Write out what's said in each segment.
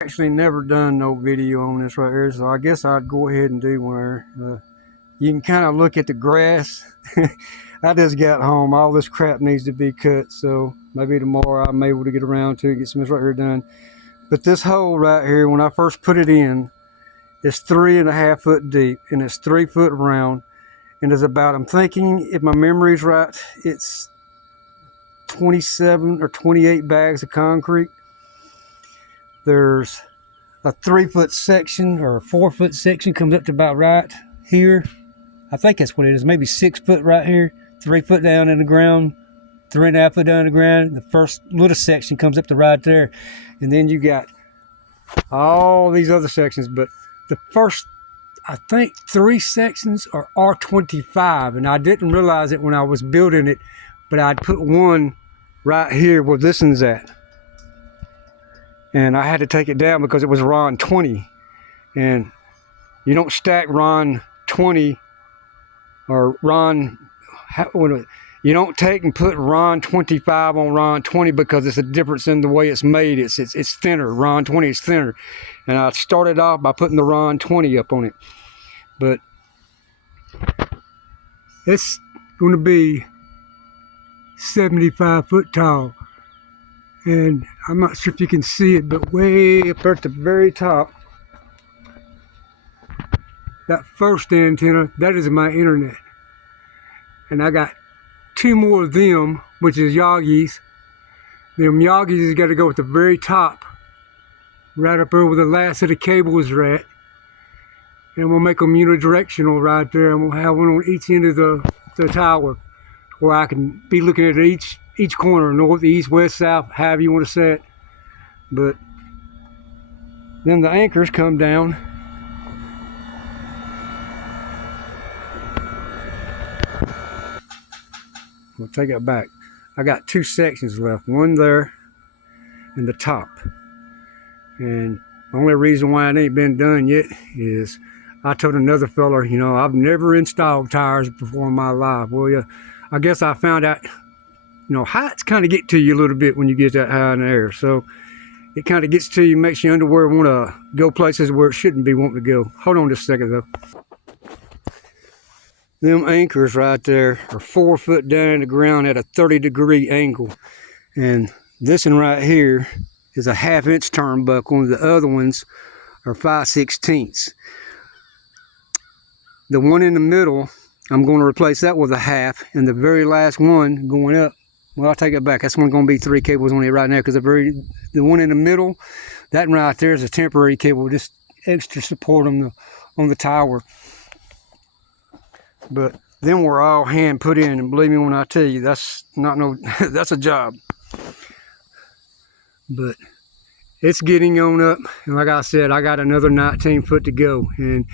Actually never done no video on this right here, so I guess I'd go ahead and do one. You can kind of look at the grass. I just got home. All this crap needs to be cut, so maybe tomorrow I'm able to get around to it, get some of this right here done. But this hole right here, when I first put it in, it's 3.5 foot deep and it's 3 foot round, and it's about, I'm thinking, if my memory's right, it's 27 or 28 bags of concrete. There's a 3 foot section or a 4 foot section comes up to about right here. I think that's what it is, maybe 6 foot right here, 3 foot down in the ground, 3.5 foot down in the ground. The first little section comes up to right there. And then you got all these other sections, but the first, I think 3 sections are R25, and I didn't realize it when I was building it, but I'd put one right here where this one's at. And I had to take it down because it was Rohn 20. And you don't stack Rohn 20 or Rohn, you don't take and put Rohn 25 on Rohn 20 because it's a difference in the way it's made. It's thinner. Rohn 20 is thinner. And I started off by putting the Rohn 20 up on it. But it's going to be 75 foot tall. And I'm not sure if you can see it, but way up there at the very top, that first antenna, that is my internet. And I got 2 more of them, which is Yagis. Them Yagis has got to go at the very top, right up there where the last of the cables are at. And we'll make them unidirectional right there, and we'll have one on each end of the tower, where I can be looking at each corner, north, east, west, south, however you want to say it. But then the anchors come down. We'll take it back. I got 2 sections left, one there and the top. And the only reason why it ain't been done yet is I told another fella, you know, I've never installed tires before in my life. Well, yeah, I guess I found out, you know, heights kind of get to you a little bit when you get that high in the air. So it kind of gets to you, makes your underwear want to go places where it shouldn't be wanting to go. Hold on just a second though. Them anchors right there are 4 foot down in the ground at a 30-degree angle. And this one right here is a 1/2 inch turnbuckle, and the other ones are 5/16. The one in the middle, I'm going to replace that with a 1/2, and the very last one going up, well, I'll take it back. That's one going to be 3 cables on it right now, because the one in the middle, that one right there is a temporary cable, just extra support on the tower. But then we're all hand put in, and believe me when I tell you, that's not no, that's a job. But it's getting on up, and like I said, I got another 19 foot to go. And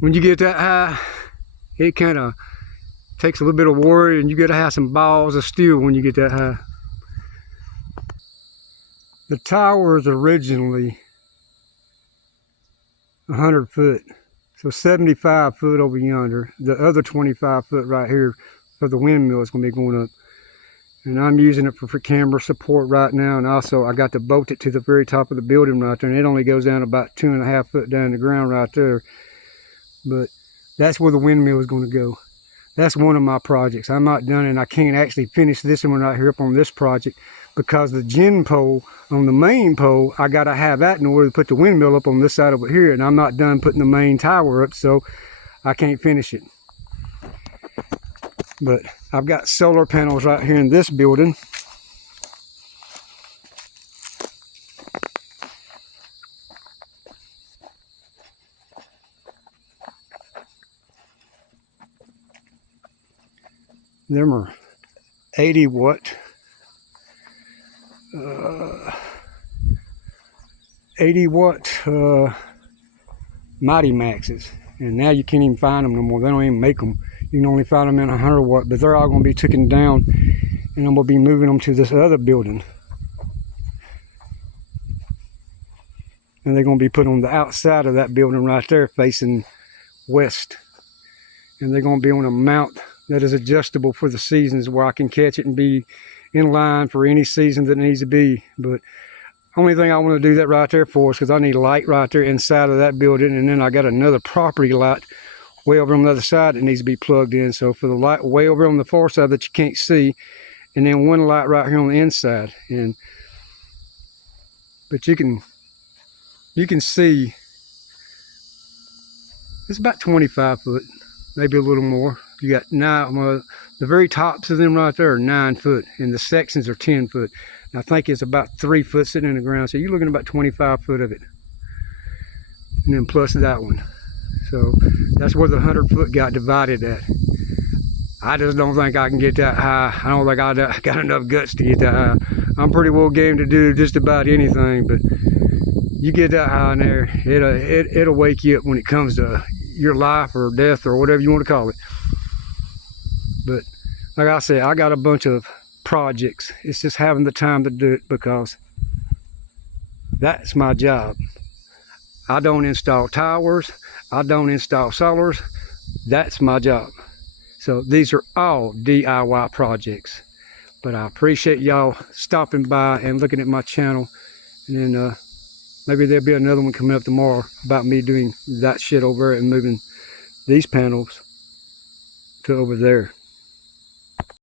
when you get that high, it kind of takes a little bit of worry, and you got to have some balls of steel when you get that high. The tower is originally 100 foot. So 75 foot over yonder. The other 25 foot right here for the windmill is going to be going up. And I'm using it for camera support right now. And also I got to bolt it to the very top of the building right there. And it only goes down about 2.5 foot down the ground right there. But that's where the windmill is going to go. That's one of my projects. I'm not done, and I can't actually finish this one right here up on this project because the gen pole on the main pole, I got to have that in order to put the windmill up on this side over here, and I'm not done putting the main tower up, so I can't finish it. But I've got solar panels right here in this building. Them are 80 watt. 80 watt Mighty Maxes, and now you can't even find them no more. They don't even make them. You can only find them in 100 watt, but they're all going to be taken down, and I'm going to be moving them to this other building. And they're going to be put on the outside of that building right there facing west. And they're going to be on a mount that is adjustable for the seasons, where I can catch it and be in line for any season that it needs to be. But Only thing I want to do that right there for is because I need light right there inside of that building, and then I got another property light way over on the other side that needs to be plugged in. So for the light way over on the far side that you can't see, and then one light right here on the inside. But you can see it's about 25 foot, maybe a little more. You got the very tops of them right there are 9 foot, and the sections are 10 foot. And I think it's about 3 foot sitting in the ground, so you're looking at about 25 foot of it. And then plus that one. So that's where the 100 foot got divided at. I just don't think I can get that high. I don't think I got enough guts to get that high. I'm pretty well game to do just about anything, but you get that high in there, it'll wake you up when it comes to your life or death or whatever you want to call it. But like I said, I got a bunch of projects. It's just having the time to do it, because that's my job. I don't install towers. I don't install solars. That's my job. So these are all DIY projects. But I appreciate y'all stopping by and looking at my channel. And then maybe there'll be another one coming up tomorrow about me doing that shit over there and moving these panels to over there.